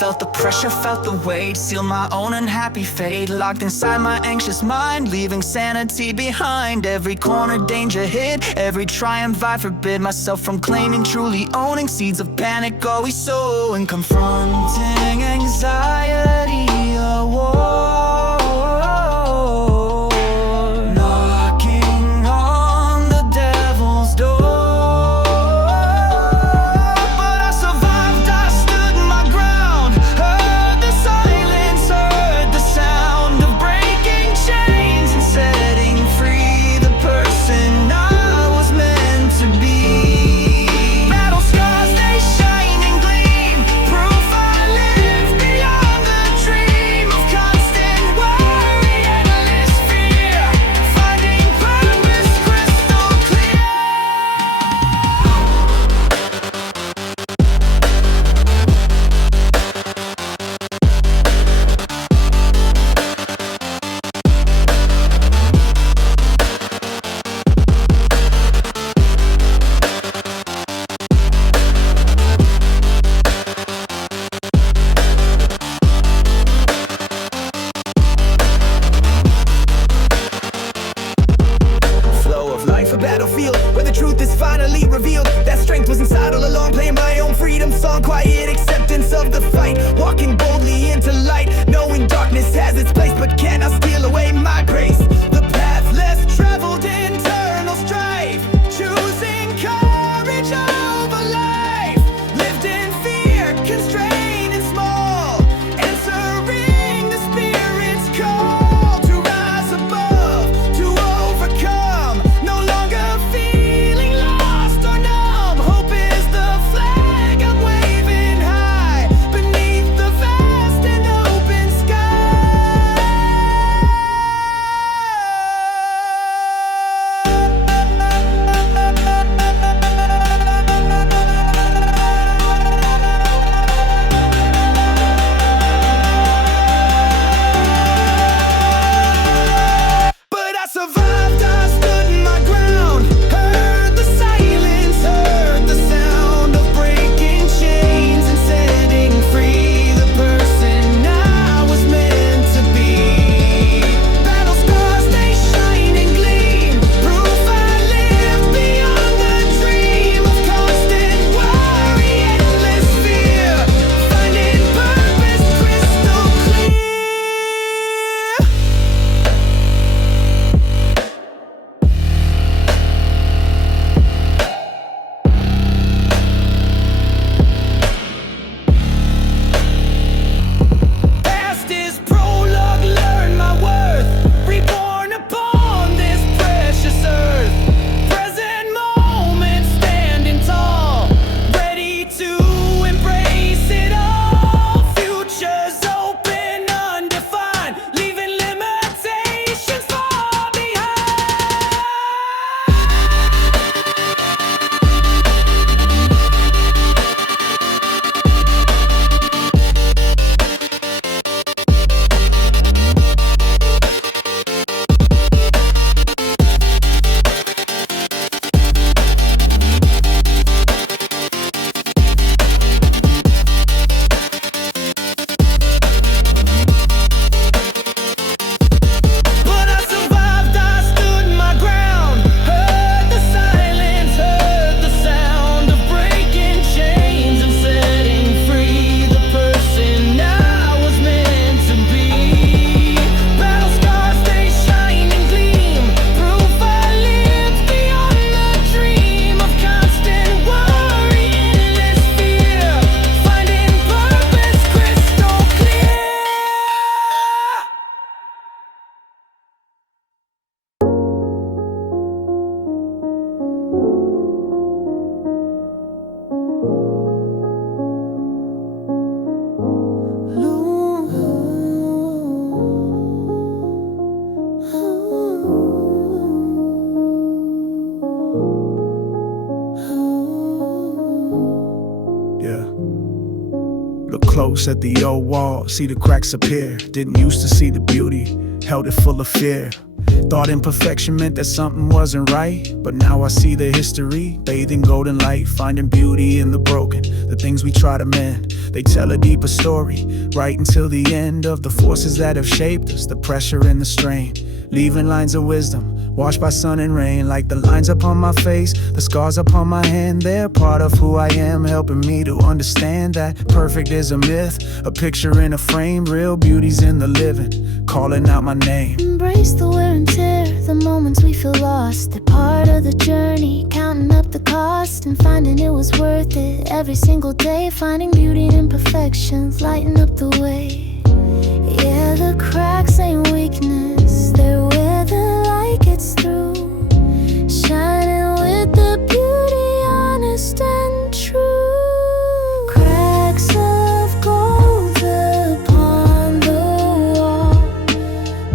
Felt the pressure, felt the weight, sealed my own unhappy fate. Locked inside my anxious mind, leaving sanity behind. Every corner danger hid, every triumph I forbid myself from claiming, truly owning. Seeds of panic always sowing, confronting anxiety, a war. A battlefield where the truth is finally revealed. That strength was inside all along, playing my own freedom song. Quiet acceptance of the fight, walking boldly into light, knowing darkness has its place but cannot steal away my grace. The path less traveled, internal strife, choosing courage over life. Lived in fear, constrained and small, answering the spirit's call to rise above, to overcome. No longer feeling lost or numb. Hope is the flag I'm waving high beneath the vast and open But I survived, I stood my ground, heard the silence, heard the sound of breaking chains and setting free the person I was meant to be. Battle scars, they shine and gleam, proof I live beyond the dream of constant worry, endless fear, finding purpose crystal clear. Past is prologue, learn my worth, reborn upon this precious earth. Present moment, standing tall, ready to embrace it all. Futures open, undefined, leaving limitations far behind. But I survived, I stood my ground, heard the silence, heard the sound of breaking chains and setting free the person I was meant to be. Battle scars, they shine and gleam, proof I lived beyond the dream of constant worry, endless fear, finding purpose crystal clear. Yeah. Look close at the old wall, see the cracks appear. Didn't used to see the beauty, held it full of fear. Thought imperfection meant that something wasn't right, but now I see the history, bathing golden light, finding beauty in the broken. The things we try to mend, they tell a deeper story, right until the end of the forces that have shaped us, the pressure and the strain, leaving lines of wisdom, washed by sun and rain. Like the lines upon my face, the scars upon my hand, they're part of who I am, helping me to understand that perfect is a myth, a picture in a frame, real beauty's in the living, calling out my name. Embrace the wear and tear, the moments we feel lost. They're part of the journey, counting up the cost and finding it was worth it. Every single day, finding beauty in imperfections, lighting up the way. Yeah, the cracks ain't weakness, they're where the light gets through, shining with the beauty honest and true. Cracks of gold upon the wall,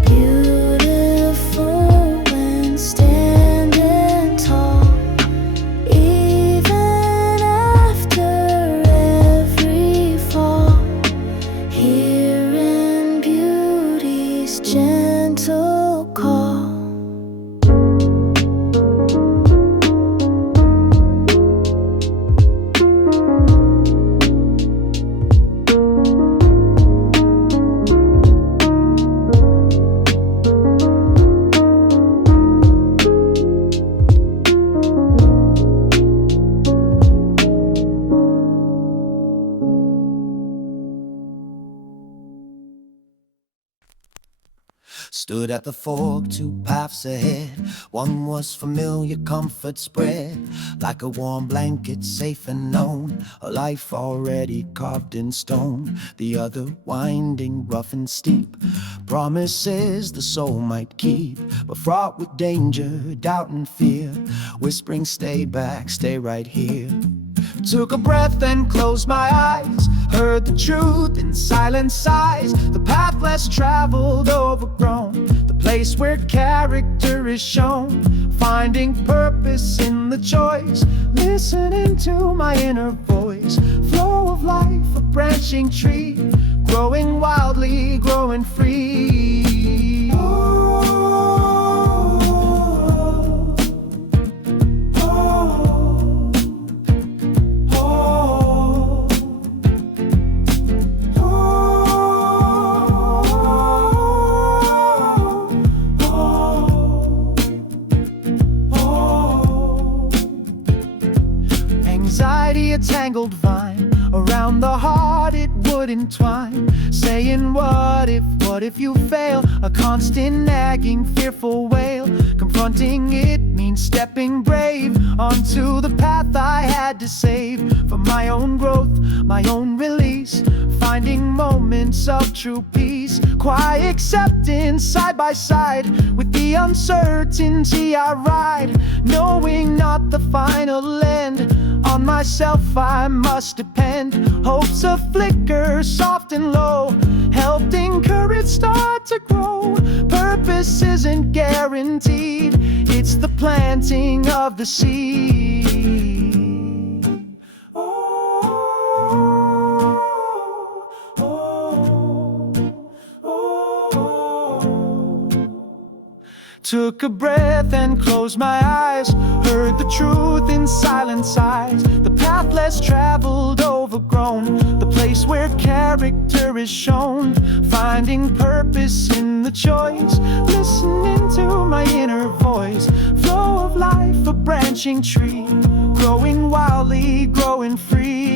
beautiful when standing tall. Even after every fall, hearing beauty's gentle call. Stood at the fork, two paths ahead. One was familiar, comfort spread like a warm blanket, safe and known, a life already carved in stone. The other winding, rough and steep, promises the soul might keep, but fraught with danger, doubt and fear, whispering stay back, stay right here. Took a breath and closed my eyes, heard the truth in silent sighs. The path less traveled, overgrown, the place where character is shown. Finding purpose in the choice, listening to my inner voice. Flow of life, a branching tree, growing wildly, growing free. Anxiety, a tangled vine, around the heart it would entwine, saying what if you fail? A constant nagging, fearful wail. Confronting it means stepping brave onto the path I had to save. For my own growth, my own release, finding moments of true peace. Quiet acceptance, side by side with the uncertainty I ride, knowing not the final end. On myself I must depend. Hope's a flicker, soft and low, helped encourage start to grow. Purpose isn't guaranteed, it's the planting of the seed. Took a breath and closed my eyes, heard the truth in silent sighs. The path less traveled, overgrown, the place where character is shown. Finding purpose in the choice, listening to my inner voice. Flow of life, a branching tree, growing wildly, growing free.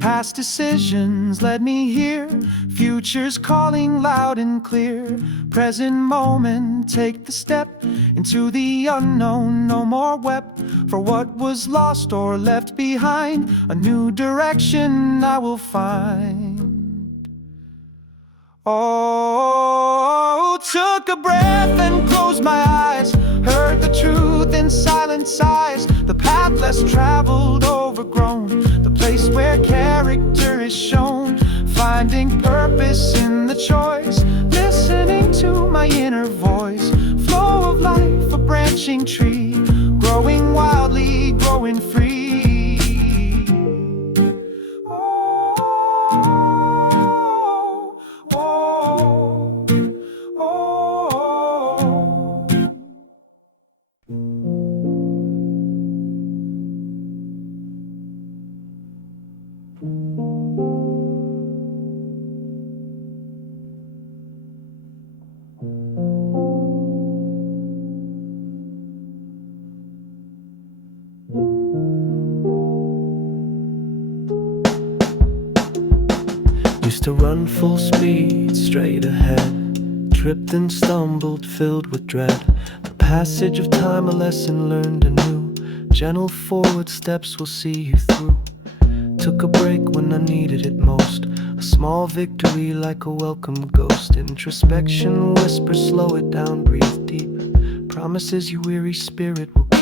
Past decisions led me here, future's calling loud and clear. Present moment, take the step into the unknown. No more wept for what was lost or left behind. A new direction I will find. Oh, took a breath and closed my eyes, heard the truth in silent sighs. The path less traveled, overgrown, the place where character is shown. Finding purpose in the choice, listening to my inner voice. Flow of life, a branching tree, growing wildly, growing to run full speed straight ahead. Tripped and stumbled, filled with dread. The passage of time, a lesson learned anew. Gentle forward steps will see you through. Took a break when I needed it most. A small victory like a welcome ghost. Introspection whispers, slow it down, breathe deep. Promises your weary spirit will keep.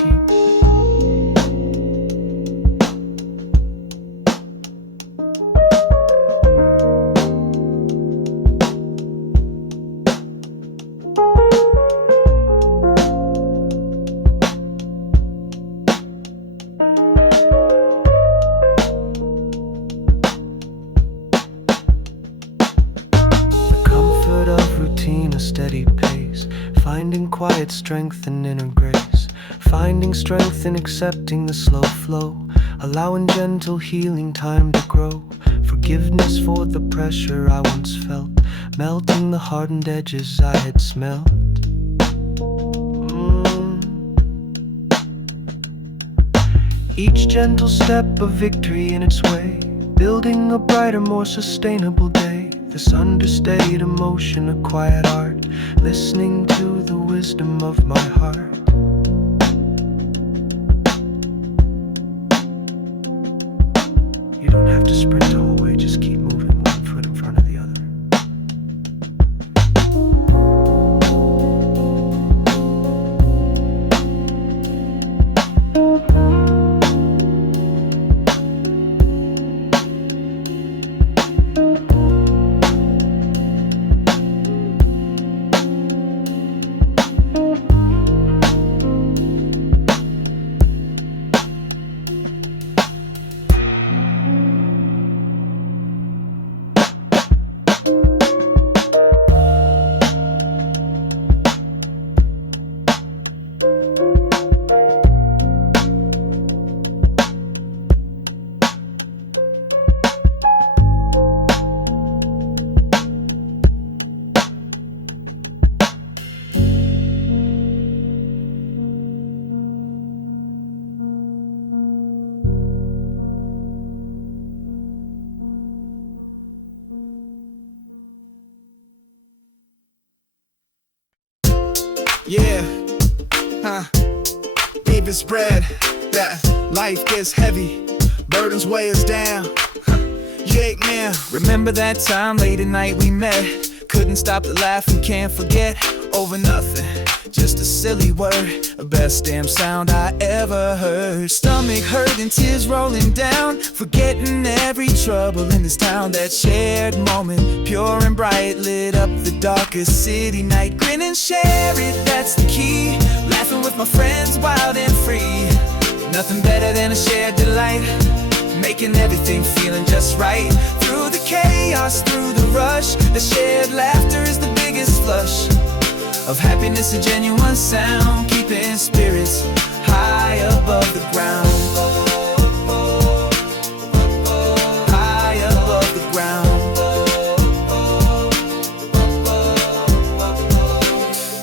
A steady pace, finding quiet strength and inner grace, finding strength in accepting the slow flow, allowing gentle healing time to grow, forgiveness for the pressure I once felt, melting the hardened edges I had smelt. Each gentle step a victory in its way, building a brighter, more sustainable day. This understated emotion, a quiet art, listening to the wisdom of my heart. You don't have to sprint the whole way, just keep moving, one foot in front of the other. Yeah, even spread that life gets heavy, burdens weigh us down. Yeah, man. Remember that time late at night we met? Couldn't stop the laugh and can't forget over nothing. Just a silly word, the best damn sound I ever heard. Stomach hurting, tears rolling down, forgetting every trouble in this town. That shared moment, pure and bright, lit up the darkest city night. Grin and share it, that's the key. Laughing with my friends, wild and free. Nothing better than a shared delight, making everything feeling just right. Through the chaos, through the rush, the shared laughter is the biggest flush of happiness, a genuine sound, keeping spirits high above the ground. High above the ground.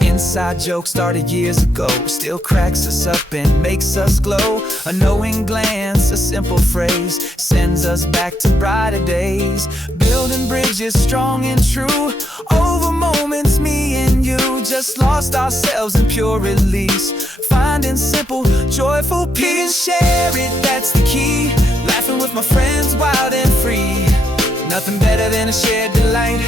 Inside joke started years ago, still cracks us up and makes us glow. A knowing glance, a simple phrase, sends us back to brighter days. Building bridges strong and true, over moments me and you just lost ourselves in pure release. Finding simple, joyful peace. Share it, that's the key. Laughing with my friends, wild and free. Nothing better than a shared delight,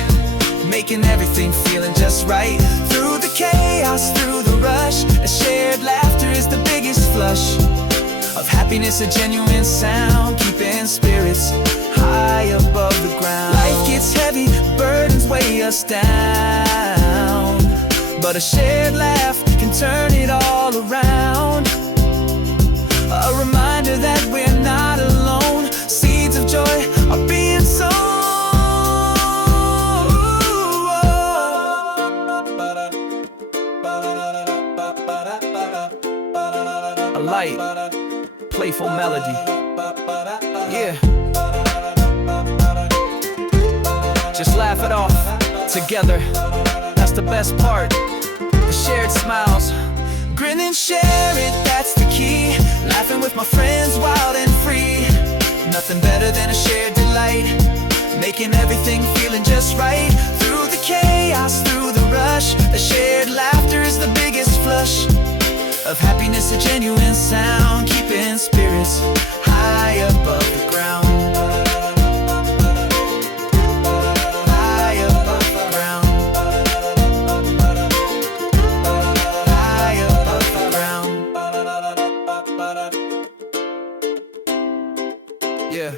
making everything feeling just right. Through the chaos, through the rush, a shared laughter is the biggest flush of happiness, a genuine sound, keeping spirits high above the ground. Life gets heavy, burdens weigh us down, but a shared laugh can turn it all around. A reminder that we're not alone. Seeds of joy are being sown. A light, playful melody. Yeah. Just laugh it off together. That's the best part. The shared smiles. Grin and share it, that's the key. Laughing with my friends, wild and free. Nothing better than a shared delight, making everything feel just right. Through the chaos, through the rush, a shared laughter is the biggest flush of happiness, a genuine sound, keeping spirits high above the ground. High above the ground. High above the ground. Yeah.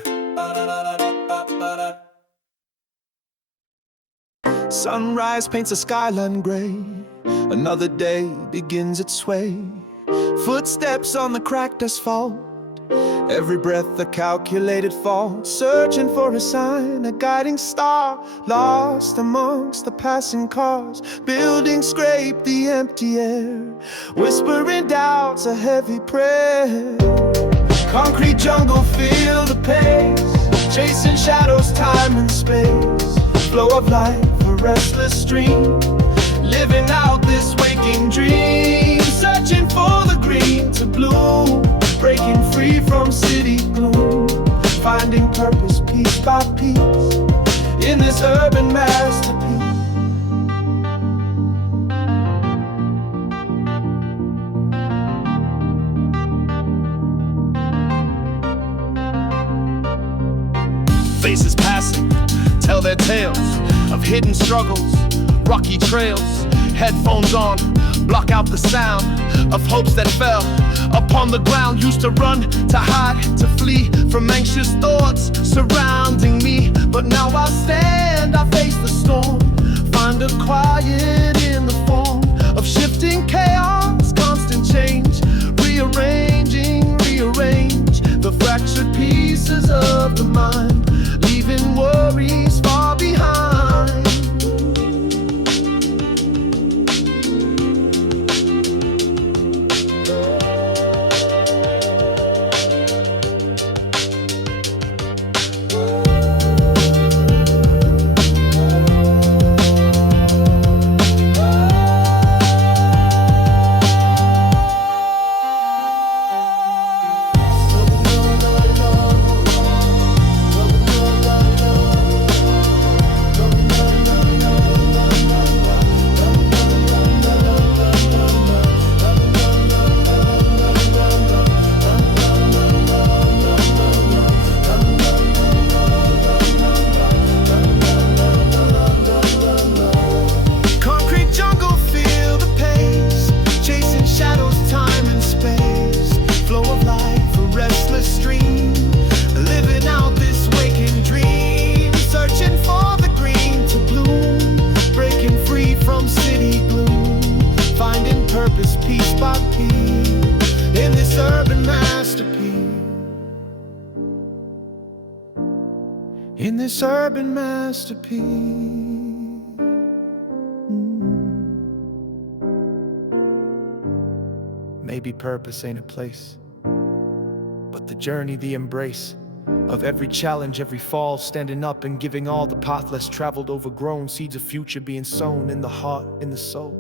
Sunrise paints a skyline gray. Another day begins its way. Footsteps on the cracked asphalt. Every breath a calculated fall. Searching for a sign, a guiding star. Lost amongst the passing cars. Buildings scrape the empty air. Whispering doubts, a heavy prayer. Concrete jungle, feel the pace. Chasing shadows, time and space. Flow of life, a restless stream. Living out this waking dream. Searching for the green to bloom. Breaking free from city gloom. Finding purpose piece by piece in this urban masterpiece. Faces passing tell their tales of hidden struggles, rocky trails. Headphones on, block out the sound of hopes that fell upon the ground. Used to run, to hide, to flee from anxious thoughts surrounding me. But now I stand, I face the storm. Find a quiet in the form of shifting chaos, constant change. Rearrange the fractured pieces of the mind, leaving worries far behind. In this urban masterpiece. Maybe purpose ain't a place, but the journey, the embrace of every challenge, every fall, standing up and giving all the path less traveled, overgrown, seeds of future being sown in the heart, in the soul.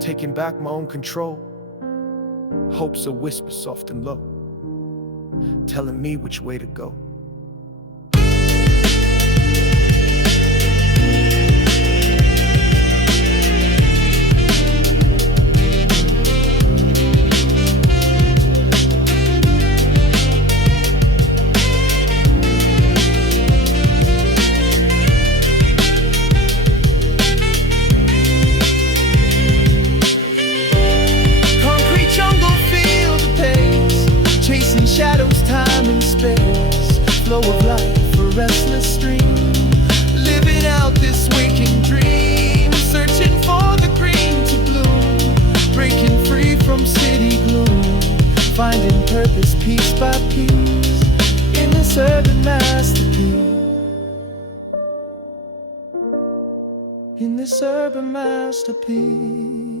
Taking back my own control, hope's a whisper soft and low, telling me which way to go. Shadows, time and space, flow of life, a restless stream. Living out this waking dream, searching for the green to bloom. Breaking free from city gloom, finding purpose piece by piece in this urban masterpiece. In this urban masterpiece.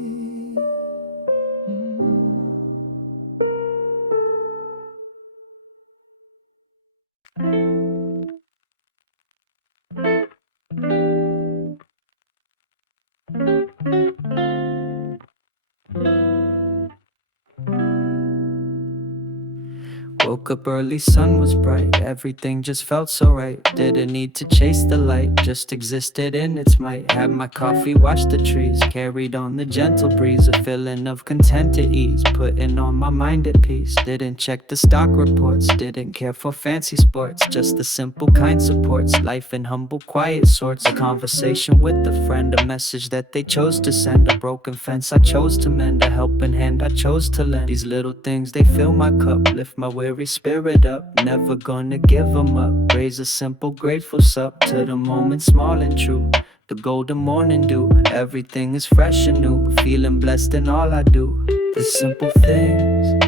Woke Woke up early, sun was bright, everything just felt so right. Didn't need to chase the light, just existed in its might. Had my coffee, watched the trees, carried on the gentle breeze. A feeling of content at ease, putting on my mind at peace. Didn't check the stock reports, didn't care for fancy sports. Just the simple kind supports, life in humble quiet sorts. A conversation with a friend, a message that they chose to send. A broken fence I chose to mend, a helping hand I chose to lend. These little things, they fill my cup, lift my weary spirit up. Never gonna give them up, raise a simple grateful sup to the moment small and true. The golden morning dew, everything is fresh and new. Feeling blessed in all I do. The simple things,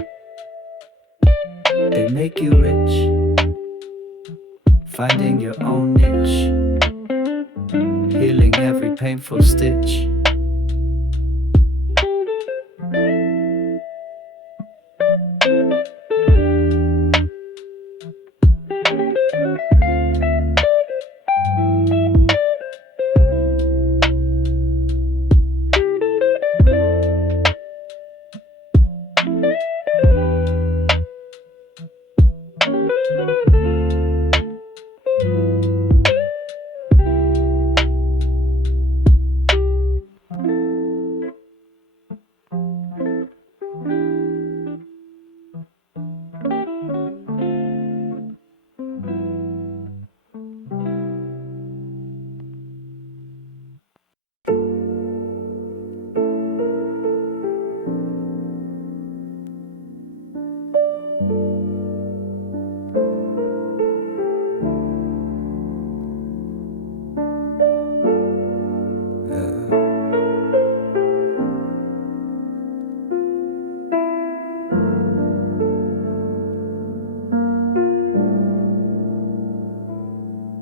they make you rich. Finding your own niche, healing every painful stitch.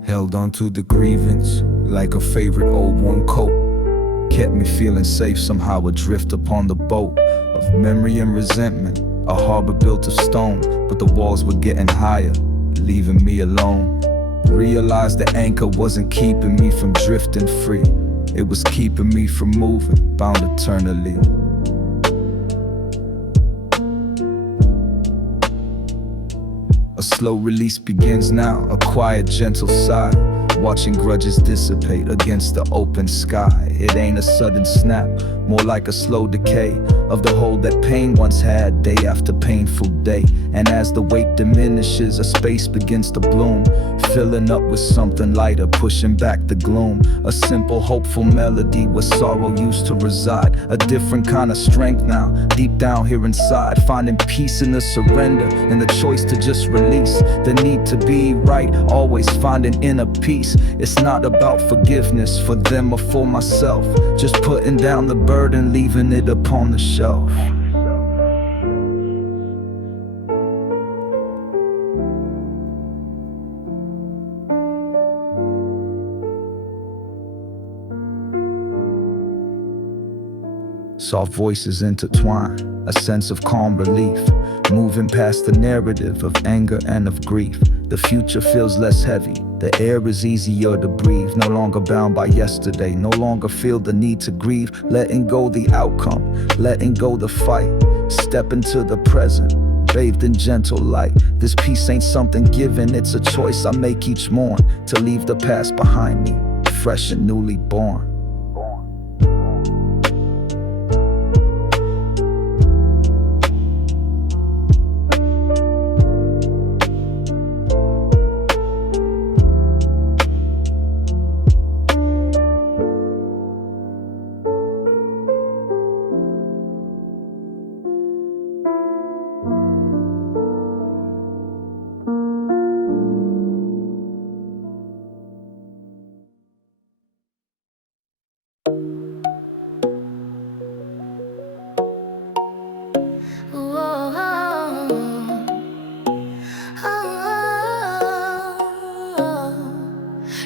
Held onto the grievance like a favorite old worn coat. Kept me feeling safe, somehow adrift upon the boat of memory and resentment. A harbor built of stone, but the walls were getting higher, leaving me alone. Realized the anchor wasn't keeping me from drifting free. It was keeping me from moving, bound eternally. A slow release begins now, a quiet, gentle sigh. Watching grudges dissipate against the open sky. It ain't a sudden snap, more like a slow decay of the hold that pain once had, day after painful day. And as the weight diminishes, a space begins to bloom, filling up with something lighter, pushing back the gloom. A simple, hopeful melody where sorrow used to reside. A different kind of strength now, deep down here inside. Finding peace in the surrender, in the choice to just release the need to be right, always finding inner peace. It's not about forgiveness for them or for myself, just putting down the burden, leaving it upon the shelf. Soft voices intertwine, a sense of calm relief, moving past the narrative of anger and of grief. The future feels less heavy, the air is easier to breathe. No longer bound by yesterday, no longer feel the need to grieve. Letting go the outcome, letting go the fight. Step into the present, bathed in gentle light. This peace ain't something given, it's a choice I make each morn. To leave the past behind me, fresh and newly born.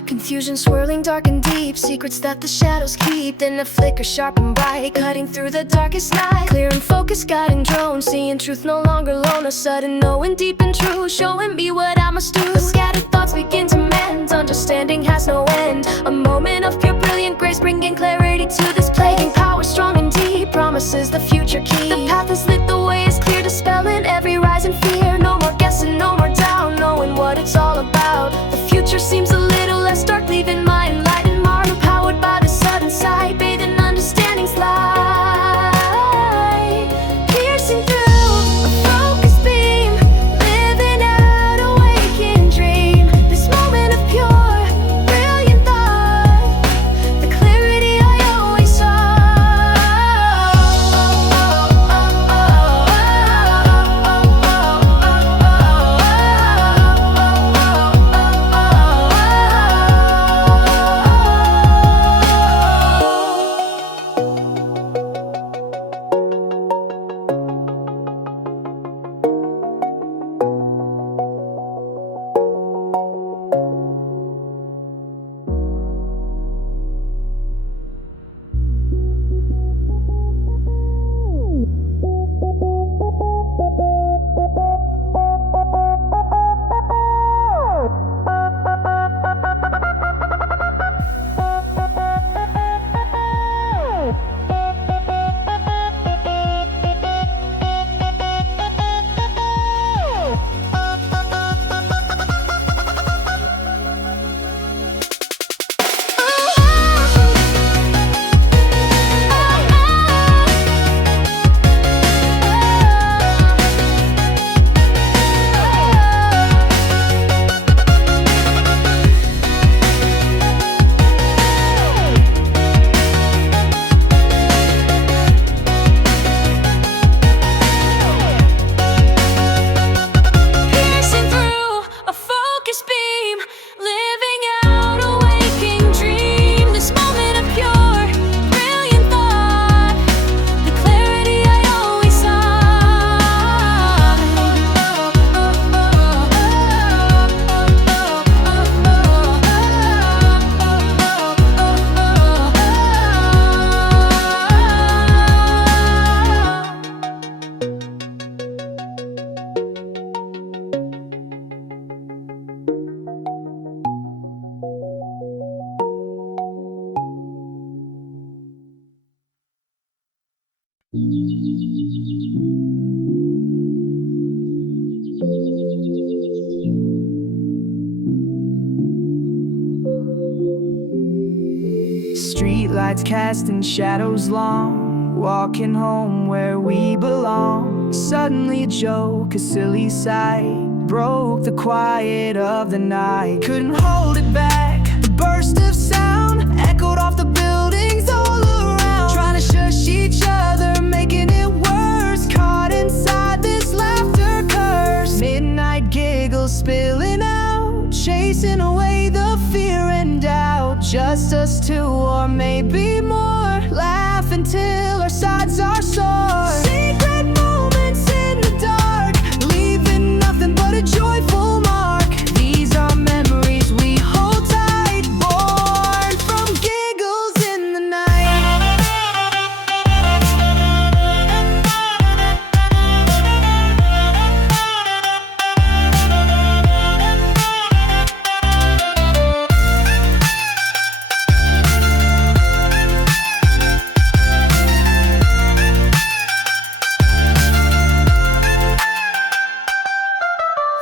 Confusion swirling dark and deep, secrets that the shadows keep. Then a flicker sharp and bright, cutting through the darkest night. Clear and focused, guiding drone, seeing truth no longer alone. A sudden knowing deep and true, showing me what I must do. The scattered thoughts begin to mend, understanding has no end. A moment of pure brilliant grace, bringing clarity to this plaguing power. Strong and deep, promises the future key. The path is lit, the way is clear, dispelling every rise in fear. No more guessing, no seems a little less dark, leaving my enlightened martyr powered by the sudden sight, bathed in understanding's light, piercing through a focused beam, living out a waking dream. This moment of pure, brilliant thought, the clarity I always Streetlights casting shadows long, walking home where we belong. Suddenly a joke, a silly sight, broke the quiet of the night. Couldn't hold it back, the burst of sound echoed off the buildings all around. Trying to shush each other, making it worse, caught inside this laughter curse. Midnight giggles spilling out, chasing away the fear and doubt. Just us two or maybe more, laugh until our sides are sore. Secret moments in the dark, leaving nothing but a joyful mark. These are memories we hold tight, born from giggles in the night.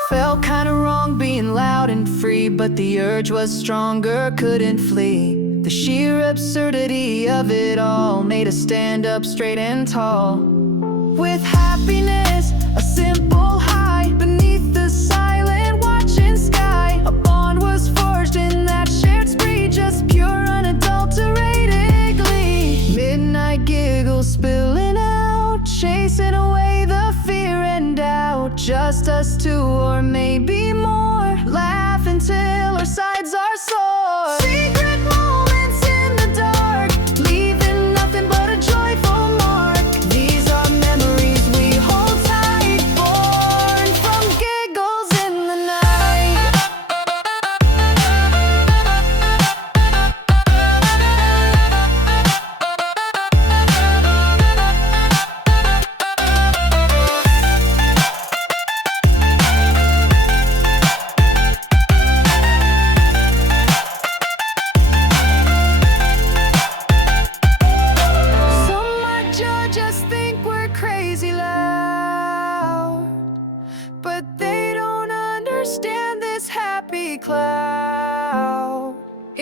Felt kinda wrong being loud and free, but the urge was stronger, couldn't flee. The sheer absurdity of it all made us stand up straight and tall. With happiness, a simple high, beneath the silent watching sky. A bond was forged in that shared spree, just pure unadulterated glee. Midnight giggles spilling out, chasing away the fear and doubt. Just us two or maybe more, laugh until our sides are sore. Secret moments in the dark, leaving nothing but a joyful mark. These are memories we hold tight, born from giggles in the night.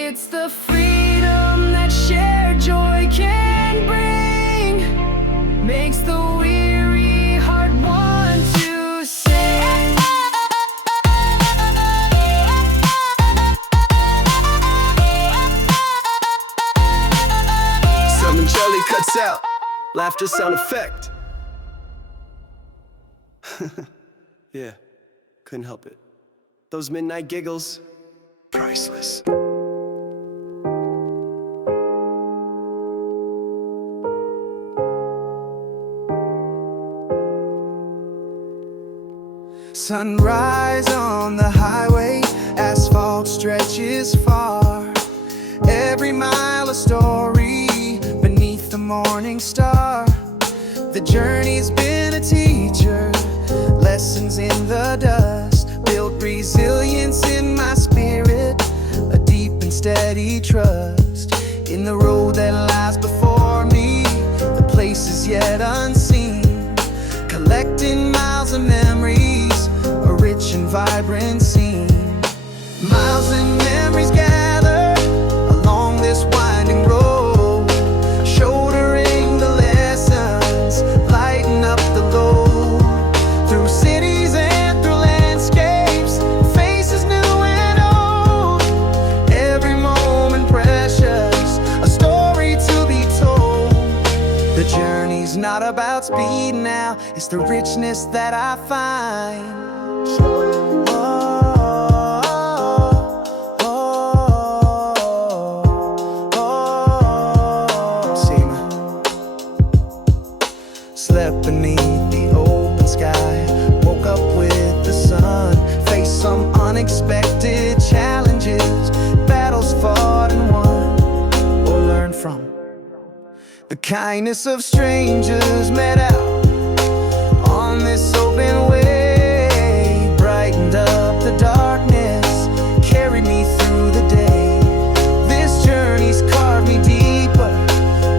It's the freedom that shared joy can bring, makes the weary heart want to sing. Something Charlie cuts out. Laughter sound effect. Yeah, couldn't help it. Those midnight giggles, priceless. Sunrise on the highway, asphalt stretches far. Every mile a story beneath the morning star. The journey's been a teacher, lessons in the dust, built resilience in my spirit, a deep and steady trust in the road that lies before me, the places yet unseen, collecting miles of memories, a rich and vibrant scene. Miles and memories gather along this winding road, shouldering the lessons, lighting up the load. Through cities and through landscapes, faces new and old, every moment precious, a story to be told. The journey's not about speed now, it's the richness that I find. Slept beneath the open sky, woke up with the sun, faced some unexpected challenges, battles fought and won, or learned from. The kindness of strangers met out on this open way, brightened up the darkness, carried me through the day. This journey's carved me deeper,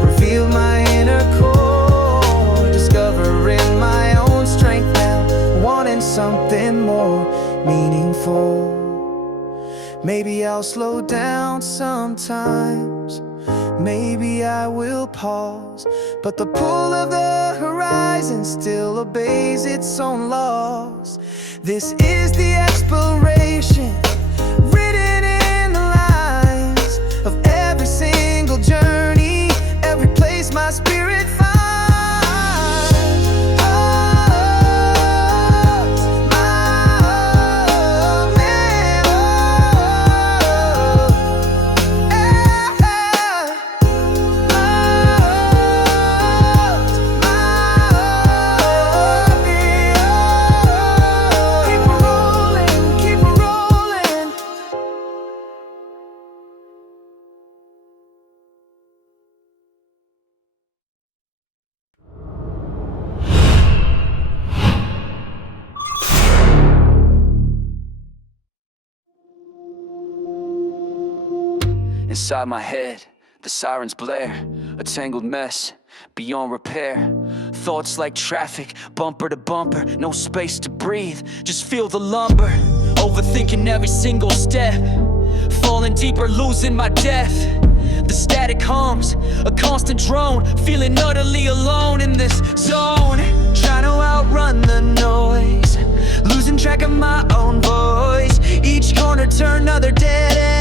revealed my inner core, discovering my own strength now, wanting something more meaningful. Maybe I'll slow down sometimes, maybe I will pause, but the pull of the horizon still obeys its own laws. This is the exploration, written in the lines of every single journey, every place my spirit finds. Inside my head, the sirens blare, a tangled mess, beyond repair. Thoughts like traffic, bumper to bumper, no space to breathe, just feel the lumber. Overthinking every single step, falling deeper, losing my depth. The static hums, a constant drone, feeling utterly alone in this zone. Trying to outrun the noise, losing track of my own voice. Each corner turn, another dead end.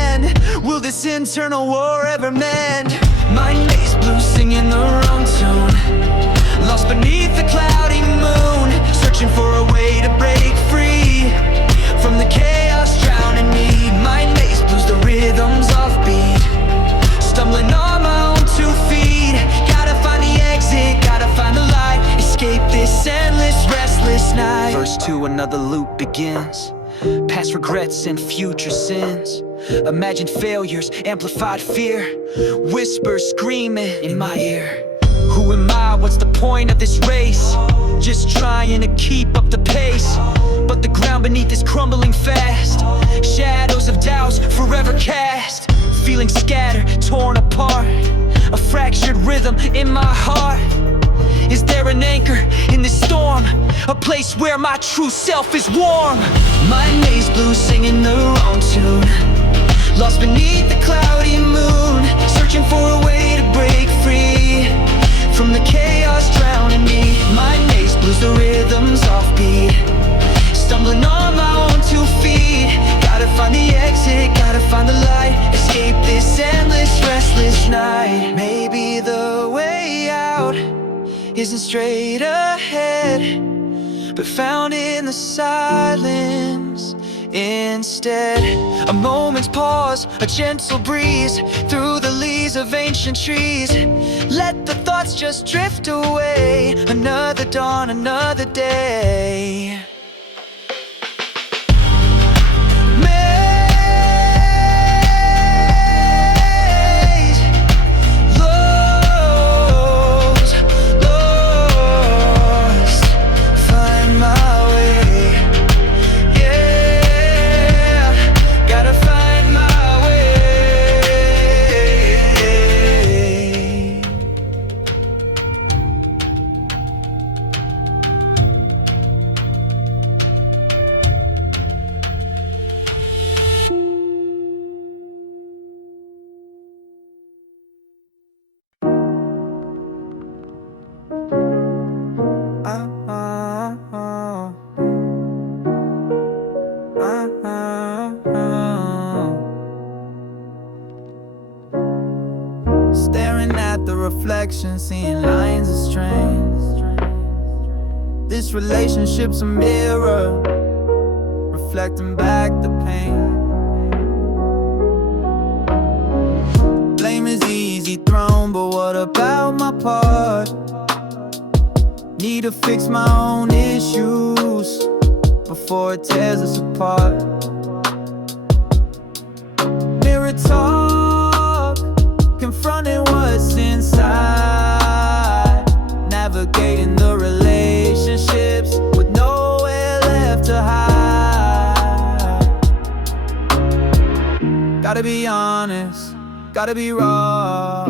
Will this internal war ever mend? Mind maze blue, singing the wrong tune, lost beneath the cloudy moon, searching for a way to break free from the chaos drowning me. Mind maze blues, the rhythms offbeat, stumbling on my own 2 feet. Gotta find the exit, gotta find the light, escape this endless, restless night. Verse 2, another loop begins, past regrets and future sins. Imagined failures, amplified fear, whispers screaming in my ear. Who am I? What's the point of this race? Just trying to keep up the pace, but the ground beneath is crumbling fast. Shadows of doubts forever cast, feeling scattered, torn apart, a fractured rhythm in my heart. Is there an anchor in this storm, a place where my true self is warm? My maze blue, singing the wrong tune, lost beneath the cloud isn't straight ahead, but found in the silence instead. A moment's pause, a gentle breeze through the leaves of ancient trees. Let the thoughts just drift away. Another dawn, another day. Staring at the reflection, seeing lines are strange. This relationship's a mirror, reflecting back the pain. Blame is easy thrown, but what about my part? Need to fix my own issues before it tears us apart. Mirror talk, confronting what's inside, navigating the relationships with nowhere left to hide. Gotta be honest, gotta be raw,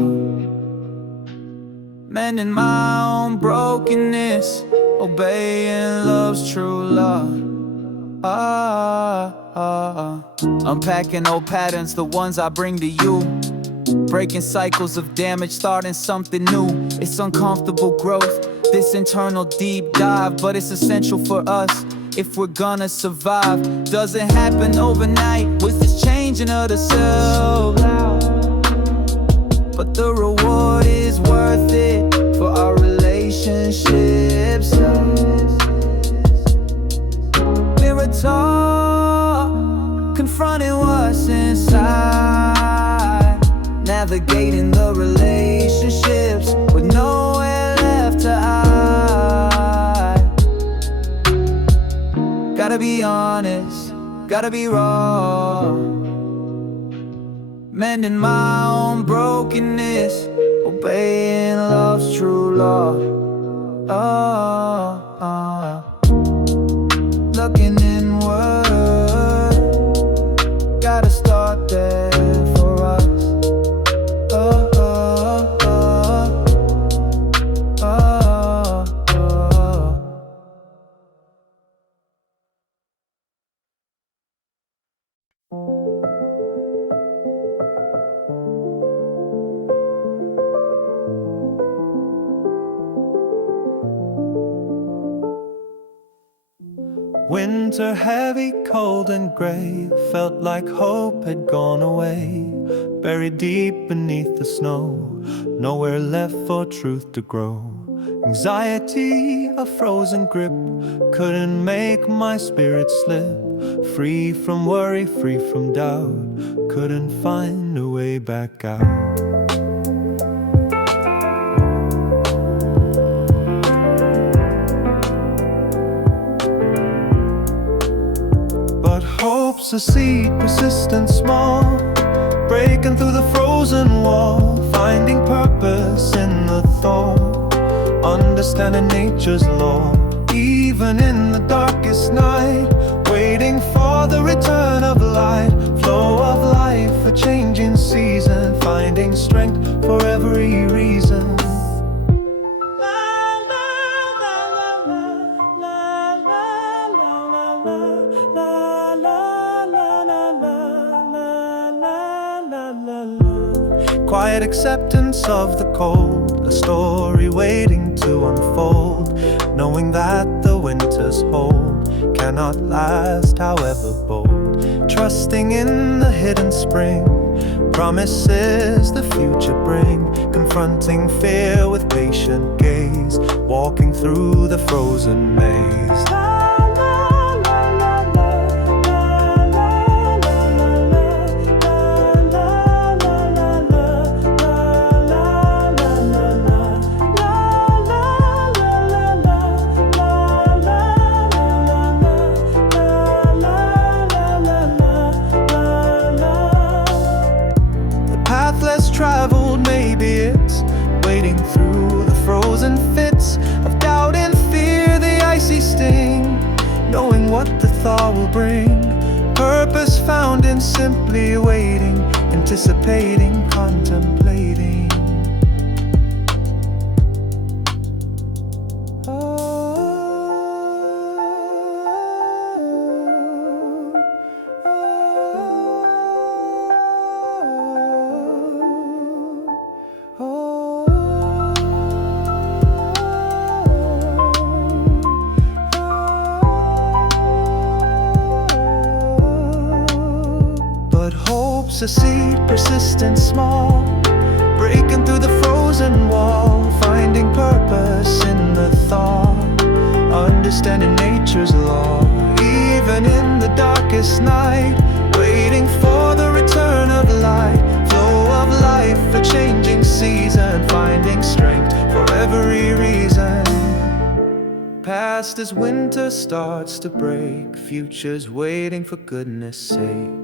mending my own brokenness, obeying love's true law. Unpacking old patterns, the ones I bring to you. Breaking cycles of damage, starting something new. It's uncomfortable growth, this internal deep dive, but it's essential for us if we're gonna survive. Doesn't happen overnight with this changing of the self, but the reward is worth it for our relationships. Mirror talk, confronting what's inside, navigating the relationships with nowhere left to hide. Gotta be honest, gotta be raw, mending my own brokenness, obeying love's true law. Looking inward, gotta start there for us. Winter heavy, cold and gray, felt like hope had gone away. Buried deep beneath the snow, nowhere left for truth to grow. Anxiety, a frozen grip, couldn't make my spirit slip. Free from worry, free from doubt, couldn't find a way back out. Hope's a seed, persistent, small, breaking through the frozen wall, finding purpose in the thaw, understanding nature's law. Even in the darkest night, waiting for the return of light, flow of life, a changing season, finding strength for every reason. Quiet acceptance of the cold, a story waiting to unfold, knowing that the winter's hold cannot last, however bold. Trusting in the hidden spring, Promises the future bring, confronting fear with patient gaze, walking through the frozen maze. Traveled, maybe it's waiting through the frozen fits of doubt and fear, the icy sting, knowing what the thaw will bring. Purpose found in simply waiting, anticipating, contemplating. A seed, persistent, small, breaking through the frozen wall, finding purpose in the thaw, understanding nature's law. Even in the darkest night, waiting for the return of light, flow of life, a changing season, finding strength for every reason. Past as winter starts to break, future's waiting for goodness sake.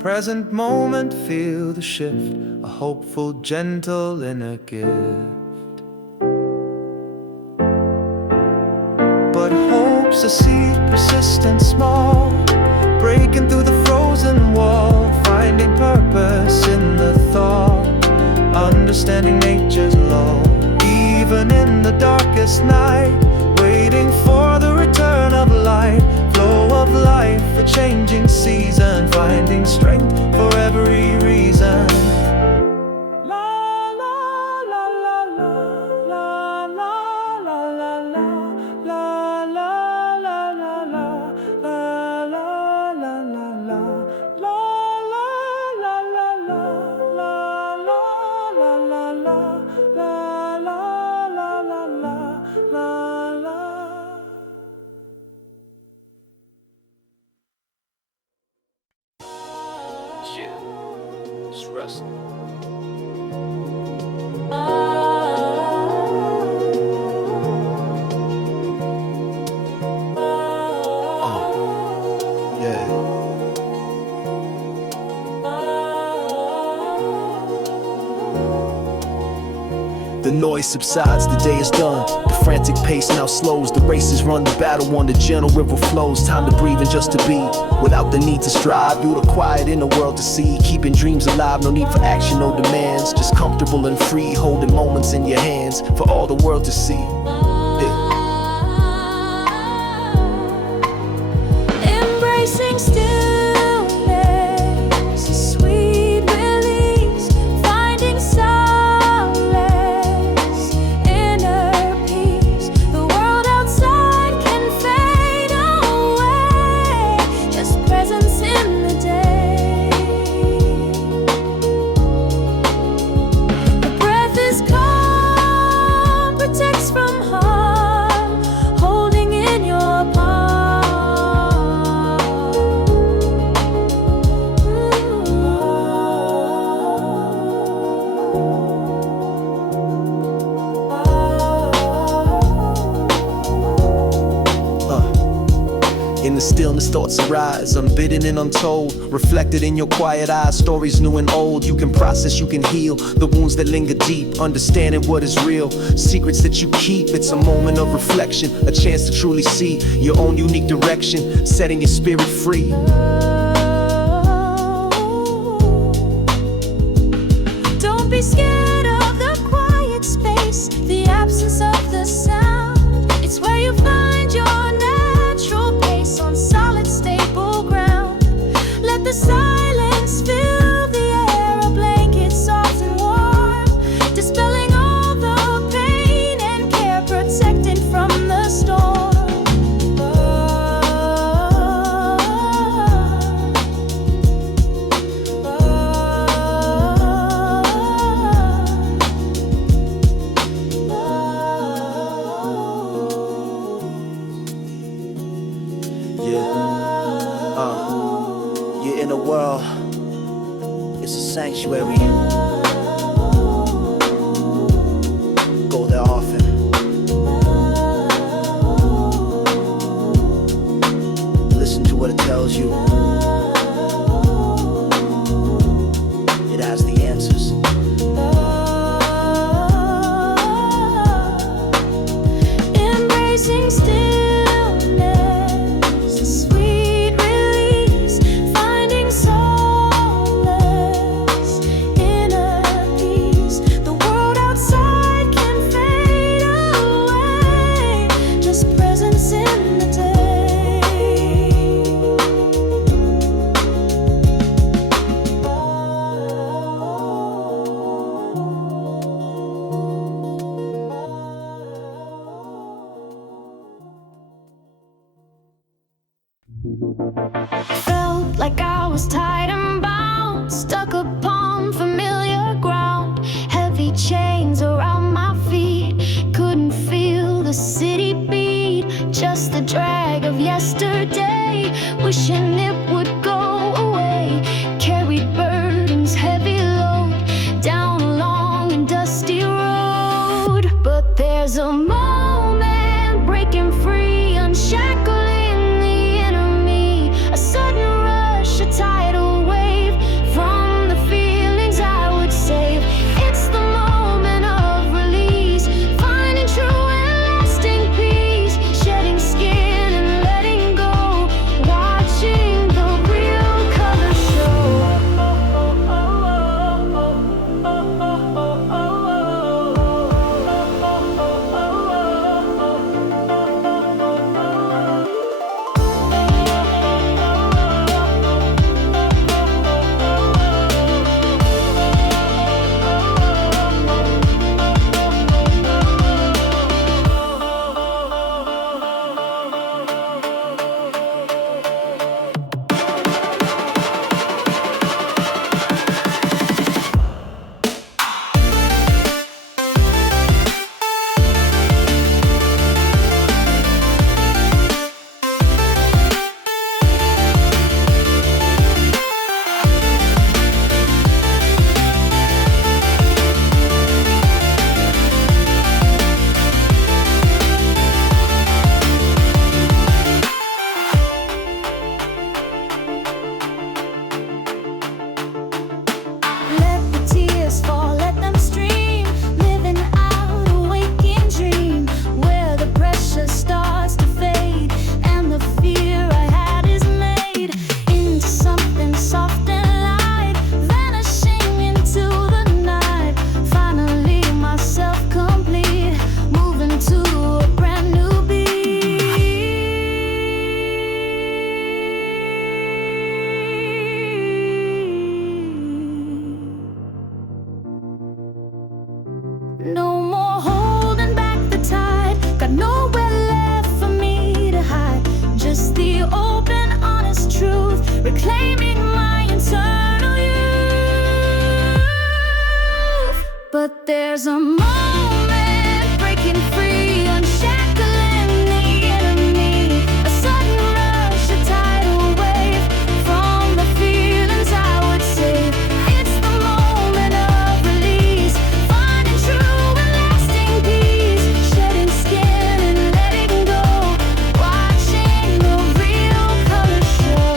Present moment, feel the shift, a hopeful, gentle inner gift. But hope's a seed, persistent, small, breaking through the frozen wall, finding purpose in the thaw, understanding nature's law. Even in the darkest night, waiting for the return of light, flow of life, a changing season, finding strength for every reason. The noise subsides, the day is done. The frantic pace now slows. The race is run, the battle won, the gentle river flows. Time to breathe and just to be, without the need to strive. You're the quiet in the world to see, keeping dreams alive. No need for action, no demands. Just comfortable and free, holding moments in your hands for all the world to see. Embracing stillness, a sweet release, finding solace, inner peace. The world outside can fade away, just presence in the day. The breath is calm, protects from harm, holding in your palm. In the stillness, thoughts arise, unbidden and untold, reflected in your quiet eyes. Stories new and old, you can process, you can heal the wounds that linger deep, understanding what is real, secrets that you keep. It's a moment of reflection, a chance to truly see your own unique direction, setting your spirit free. Don't be scared of the quiet space, the absence of the sound. It's where you find your natural pace on solid, stable ground. Let the silence fill the air, a blanket soft and warm, dispelling all the pain and care, protecting from the storm. You're in a world, it's a sanctuary. Go there often. Listen to what it tells you. It has the answers. Embracing stillness, a sweet release, finding solace, inner peace. The world outside can fade away, just presence in the day. Felt like I was tied and bound, stuck upon familiar ground. Heavy chains around my feet, couldn't feel the city beat. Just the drag of yesterday, wishing it would go away. Carried burdens, heavy load, down a long and dusty road. But there's a moment breaking free, unshackling the enemy. A sudden rush, a tidal wave from the feelings I would save. It's the moment of release, finding true and lasting peace. Shedding skin and letting go, watching the real color show. Let the tears fall, let them stream, living out a waking dream, where the pressure starts to fade and the fear I had is made into something soft and light, vanishing into the night. Finally myself complete, moving to a brand new beat. No more holding back the tide, got nowhere left for me to hide. Just the open, honest truth, reclaiming my internal youth. But there's a moment breaking free, unshackling the enemy. A sudden rush, a tidal wave from the feelings I would save. It's the moment of release, finding true and lasting peace. Shedding skin and letting go, watching the real color show.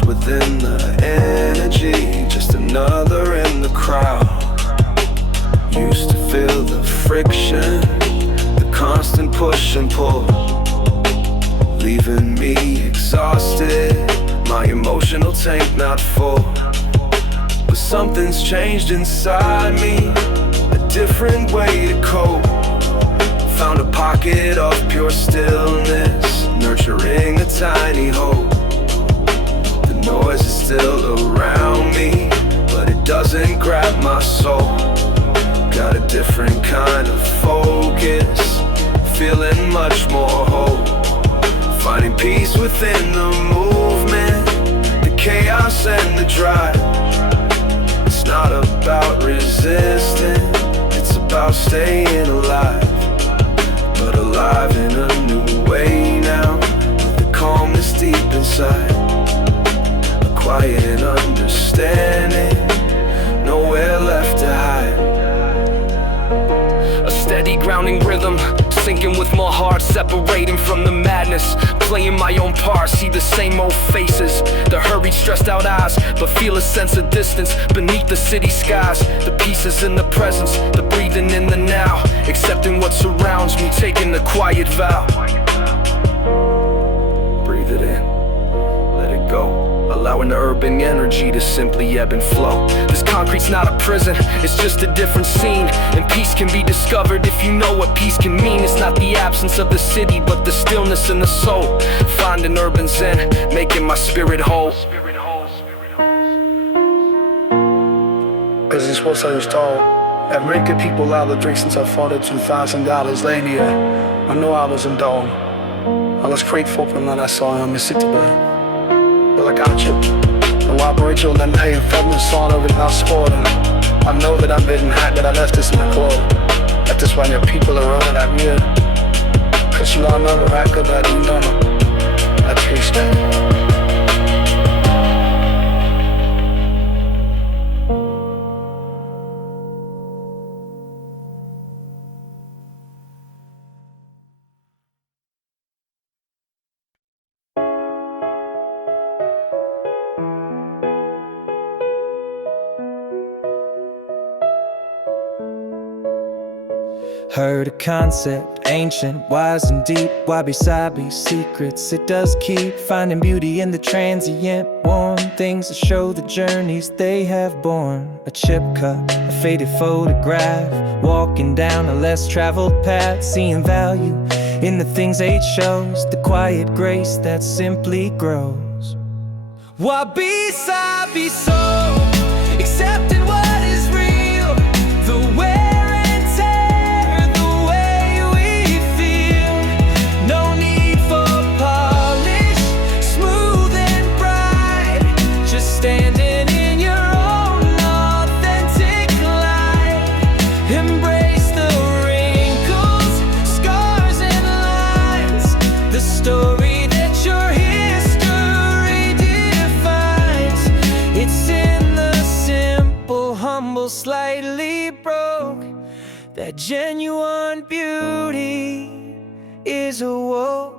lost within the energy, just another in the crowd. Used to feel the friction, the constant push and pull, leaving me exhausted, my emotional tank not full. But something's changed inside me, a different way to cope. Found a pocket of pure stillness, nurturing a tiny hope. The noise is still around me, but it doesn't grab my soul. Got a different kind of focus, feeling much more whole. Finding peace within the movement, the chaos and the drive. It's not about resisting, it's about staying alive. But alive in a new way now, with the calmness deep inside. A quiet understanding, nowhere left to hide. A steady grounding rhythm, sinking with my heart, separating from the madness. Playing my own part, see the same old faces, the hurried, stressed out eyes, but feel a sense of distance beneath the city skies. The pieces in the presence, the breathing in the now, accepting what surrounds me, taking the quiet vow. Breathe it in, let it go, allowing the urban energy to simply ebb and flow. This concrete's not a prison, it's just a different scene. And peace can be discovered if you know what peace can mean. It's not the absence of the city, but the stillness in the soul. Finding urban zen, making my spirit whole. Cause it's what I was told, that making people out of drinks since I fought it $2,000 later. I know I was indulged. I was grateful for that I saw him in city bed. But I got you. No operational than hey, feminine song over now sporting. I know that I'm getting hot, that I left this in the club. That this why your people are running at me. Cause you all know the record that you know. I taste that. Heard a concept, ancient, wise and deep. Wabi-sabi secrets, it does keep finding beauty in the transient. Warm things that show the journeys they have borne. A chip cup, a faded photograph, walking down a less traveled path, seeing value in the things age shows, the quiet grace that simply grows. Wabi-sabi soul, accepting what is real, the way slightly broke. That genuine beauty is awoke.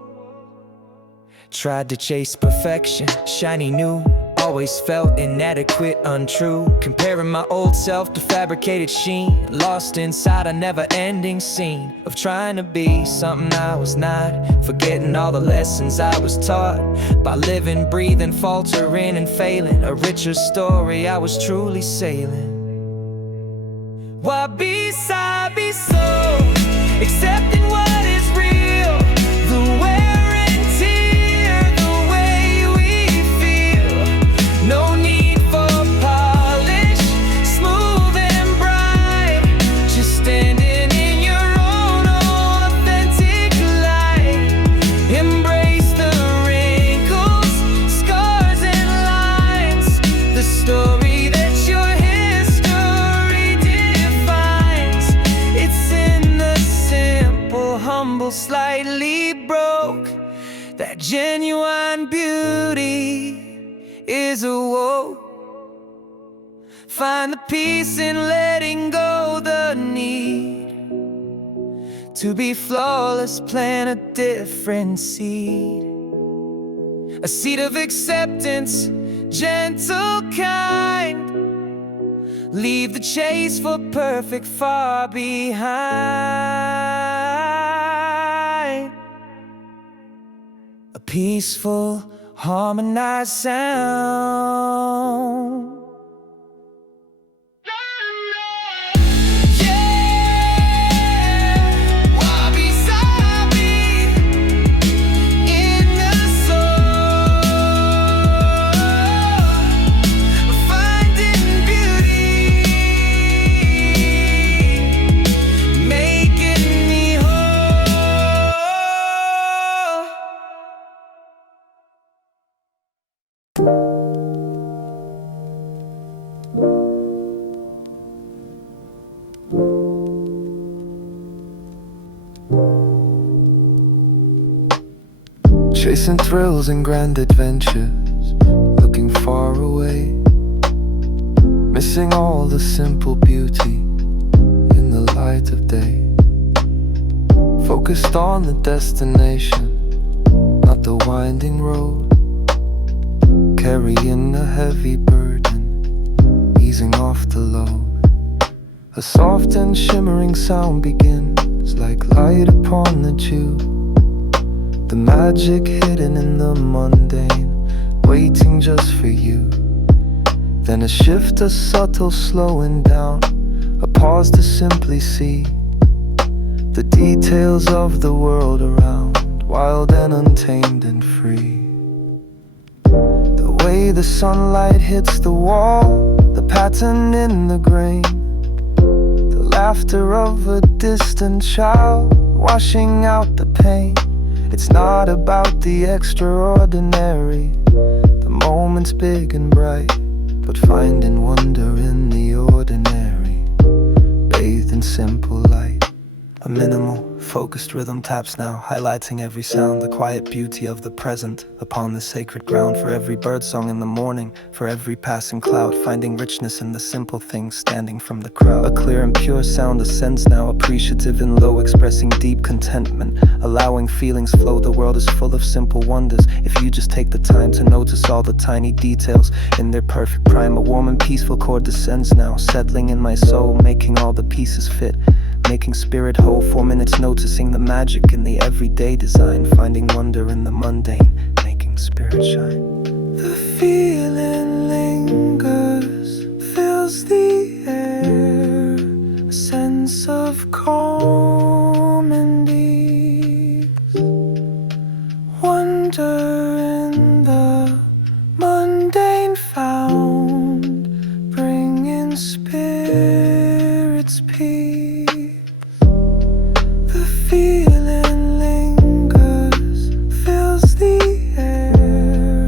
Tried to chase perfection, shiny new, always felt inadequate, untrue. Comparing my old self to fabricated sheen, lost inside a never-ending scene of trying to be something I was not, forgetting all the lessons I was taught by living, breathing, faltering and failing. A richer story I was truly sailing. Wabi-sabi soul, accepting what is real, the wear and tear, the way we feel. No need for polish, smooth and bright, just standing in your own authentic light. Embrace the wrinkles, scars and lines, the story that your history defines. It's in the simple, humble, slightly broke. That genuine beauty is awoke. Find the peace in letting go the need to be flawless, plant a different seed. A seed of acceptance gentle, kind. Leave the chase for perfect far behind. A peaceful, harmonized sound. Chasing thrills and grand adventures, looking far away, missing all the simple beauty in the light of day. Focused on the destination, not the winding road, carrying a heavy burden, easing off the load. A soft and shimmering sound begins like light upon the dew. The magic hidden in the mundane, waiting just for you. Then a shift, a subtle slowing down, a pause to simply see the details of the world around, wild and untamed and free. The way the sunlight hits the wall, the pattern in the grain, the laughter of a distant child, washing out the pain. It's not about the extraordinary, the moment's big and bright, but finding wonder in the ordinary, bathed in simple light. A minimal, focused rhythm taps now, highlighting every sound, the quiet beauty of the present upon the sacred ground. For every birdsong in the morning, for every passing cloud, finding richness in the simple things standing from the crowd. A clear and pure sound ascends now, appreciative and low, expressing deep contentment, allowing feelings flow. The world is full of simple wonders if you just take the time to notice all the tiny details in their perfect prime. A warm and peaceful chord descends now, settling in my soul, making all the pieces fit, making spirit whole. 4 minutes noticing the magic in the everyday design, finding wonder in the mundane, making spirit shine. The feeling lingers, fills the air, a sense of calm and ease, wonder in the mundane found, bringing spirits peace. The feeling lingers, fills the air,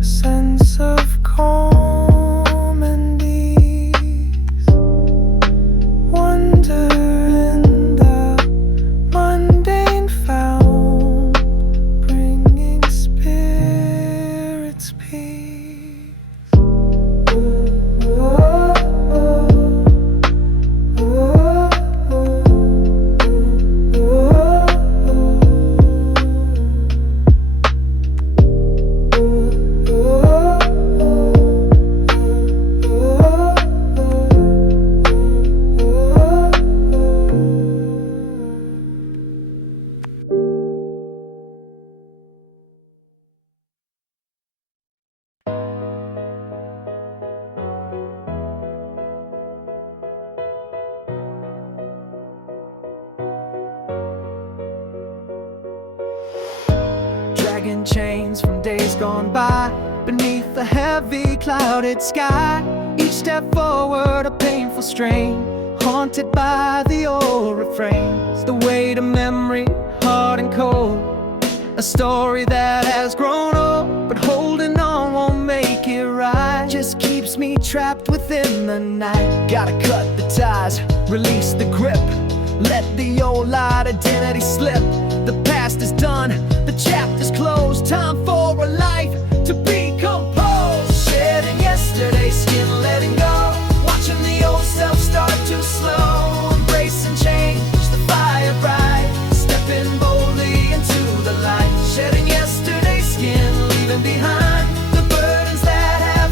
a sense of calm and ease, wonder in the mundane found, bringing spirits peace. Dragging chains from days gone by, beneath the heavy clouded sky. Each step forward a painful strain, haunted by the old refrains. The weight of memory, hard and cold, a story that has grown old, but holding on won't make it right. Just keeps me trapped within the night. Gotta cut the ties, release the grip, let the old light identity slip. The past is done, the chapter's closed. Time for a life to be composed. Shedding yesterday's skin, letting go, watching the old self start to slow. Embracing change, the fire bright, stepping boldly into the light. Shedding yesterday's skin, leaving behind the burdens that have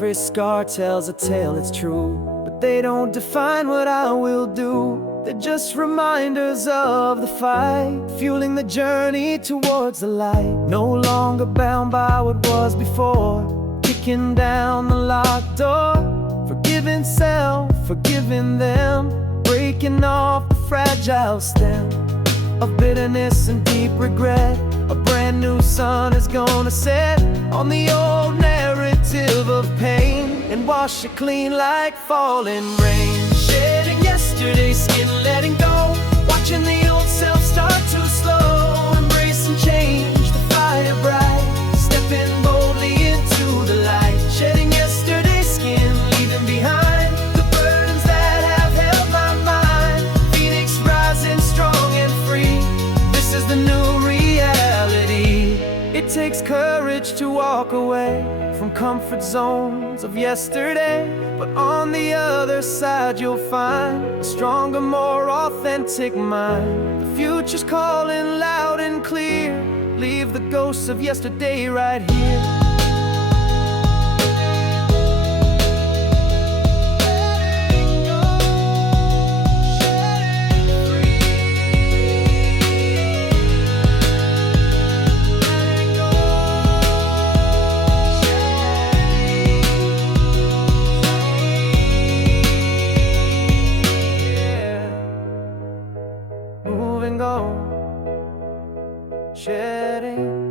Every scar tells a tale, it's true, but they don't define what I will do. They're just reminders of the fight, fueling the journey towards the light. No longer bound by what was before, kicking down the locked door. Forgiving self, forgiving them, breaking off the fragile stem of bitterness and deep regret. A brand new sun is gonna set on the old narrative of pain and wash it clean like falling rain. Shedding yesterday's skin, letting go, watching the old self start to slow. Embracing change, the fire bright, stepping boldly into the light. Shedding yesterday's skin, leaving behind the burdens that have held my mind. Phoenix rising strong and free, this is the new reality. It takes courage to walk away from comfort zones of yesterday, but on the other side you'll find a stronger, more authentic mind. The future's calling loud and clear, leave the ghosts of yesterday right here. Moving on, shedding